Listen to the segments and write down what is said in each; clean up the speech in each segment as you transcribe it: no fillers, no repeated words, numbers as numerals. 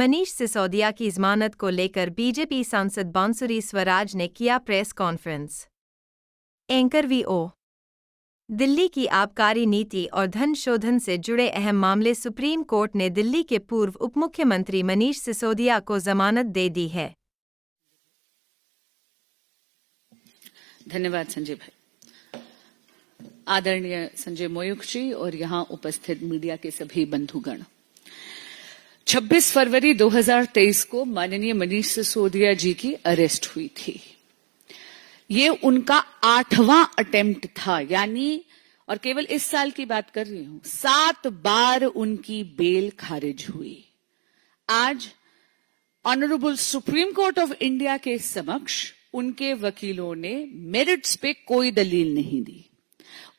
मनीष सिसोदिया की जमानत को लेकर बीजेपी सांसद बांसुरी स्वराज ने किया press conference. Anchor VO. Delhi की आबकारी नीति और धन शोधन से जुड़े अहम मामले सुप्रीम कोर्ट ने दिल्ली के पूर्व उपमुख्यमंत्री मनीष सिसोदिया को जमानत दे दी है। धन्यवाद संजय भाई। आदरणीय संजय मोयुख जी और यहां उपस्थित मीडिया के सभी बंधुगण, 26 फरवरी 2023 को माननीय मनीष सिसोदिया जी की अरेस्ट हुई थी। ये उनका 8वां अटेम्प्ट था, यानी, और केवल इस साल की बात कर रही हूं, 7 बार उनकी बेल खारिज हुई। आज honourable supreme court of India के समक्ष उनके वकीलों ने मेरिट्स पे कोई दलील नहीं दी।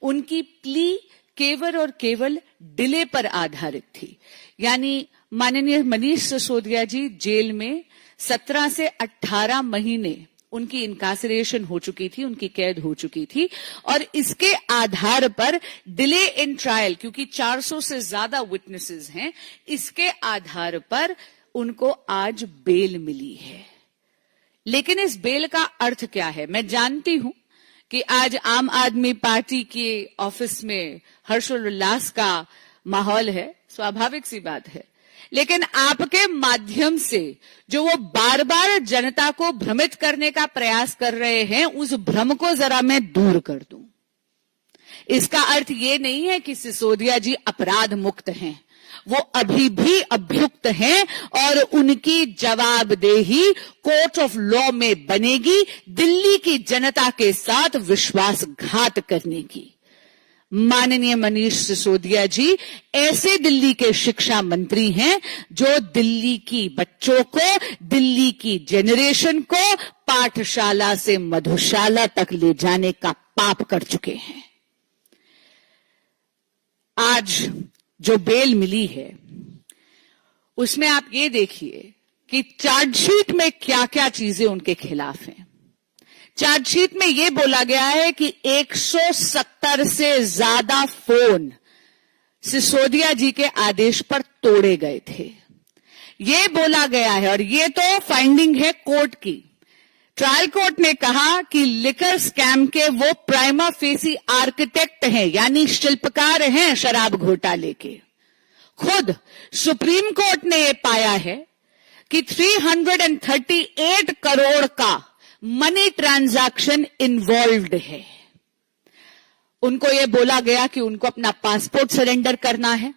उनकी प्ली केवल और केवल डिले पर आधारित थी, यानी माननीय मनीष सिसोदिया जी जेल में 17 से 18 महीने उनकी इनकासरेशन हो चुकी थी, उनकी कैद हो चुकी थी, और इसके आधार पर डिले इन ट्रायल, क्योंकि 400 से ज्यादा विटनेसेस हैं, इसके आधार पर उनको आज बेल मिली है। लेकिन इस बेल का अर्थ क्या है? मैं जानती हूं कि आज आम आदमी पार्टी के ऑफिस में हर्षोल्लास का माहौल है, स्वाभाविक सी बात है, लेकिन आपके माध्यम से जो वो बार बार जनता को भ्रमित करने का प्रयास कर रहे हैं, उस भ्रम को जरा मैं दूर कर दूं। इसका अर्थ ये नहीं है कि सिसोदिया जी अपराध मुक्त हैं, वो अभी भी अभियुक्त हैं और उनकी जवाबदेही कोर्ट ऑफ लॉ में बनेगी दिल्ली की जनता के साथ विश्वासघात करने की। माननीय मनीष सिसोदिया जी ऐसे दिल्ली के शिक्षा मंत्री हैं जो दिल्ली की बच्चों को, दिल्ली की जेनरेशन को पाठशाला से मधुशाला तक ले जाने का पाप कर चुके हैं। आज जो बेल मिली है उसमें आप ये देखिए कि चार्जशीट में क्या क्या चीजें उनके खिलाफ हैं। चार्जशीट में यह बोला गया है कि 170 से ज्यादा फोन सिसोदिया जी के आदेश पर तोड़े गए थे, यह बोला गया है, और यह तो फाइंडिंग है कोर्ट की। ट्रायल कोर्ट ने कहा कि लिकर स्कैम के वो प्राइमा फेसी आर्किटेक्ट हैं, यानी शिल्पकार हैं शराब घोटाले के। खुद सुप्रीम कोर्ट ने यह पाया है कि 338 करोड़ का मनी ट्रांजैक्शन इन्वॉल्व्ड है। उनको यह बोला गया कि उनको अपना पासपोर्ट सरेंडर करना है।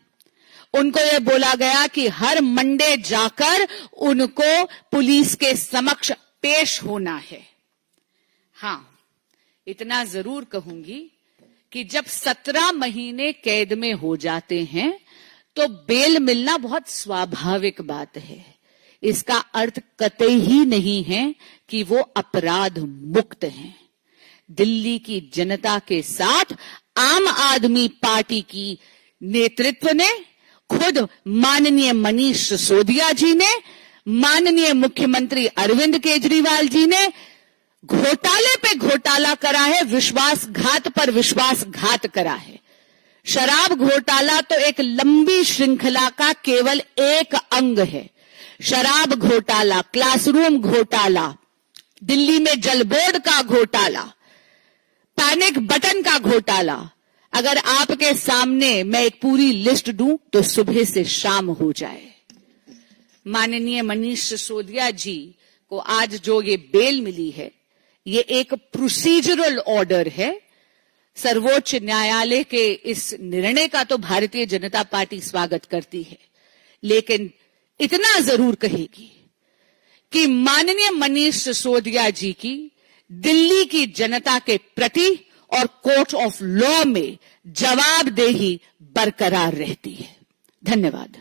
उनको यह बोला गया कि हर मंडे जाकर उनको पुलिस के समक्ष पेश होना है। हां, इतना जरूर कहूंगी कि जब 17 महीने कैद में हो जाते हैं तो बेल मिलना बहुत स्वाभाविक बात है। इसका अर्थ कतई ही नहीं है कि वो अपराध मुक्त हैं। दिल्ली की जनता के साथ आम आदमी पार्टी की नेतृत्व ने, खुद माननीय मनीष सिसोदिया जी ने, माननीय मुख्यमंत्री अरविंद केजरीवाल जी ने घोटाले पे घोटाला करा है, विश्वासघात पर विश्वासघात करा है। शराब घोटाला तो एक लंबी श्रृंखला का केवल एक अंग है। शराब घोटाला, क्लासरूम घोटाला, दिल्ली में जल बोर्ड का घोटाला, पैनिक बटन का घोटाला, अगर आपके सामने मैं एक पूरी लिस्ट दूं तो सुबह से शाम हो जाए। माननीय मनीष सिसोदिया जी को आज जो ये बेल मिली है, ये एक प्रोसीजरल ऑर्डर है। सर्वोच्च न्यायालय के इस निर्णय का तो भारतीय जनता पार्टी स्वागत करती है, लेकिन इतना जरूर कहेगी कि माननीय मनीष सिसोदिया जी की दिल्ली की जनता के प्रति और कोर्ट ऑफ लॉ में जवाबदेही बरकरार रहती है। धन्यवाद।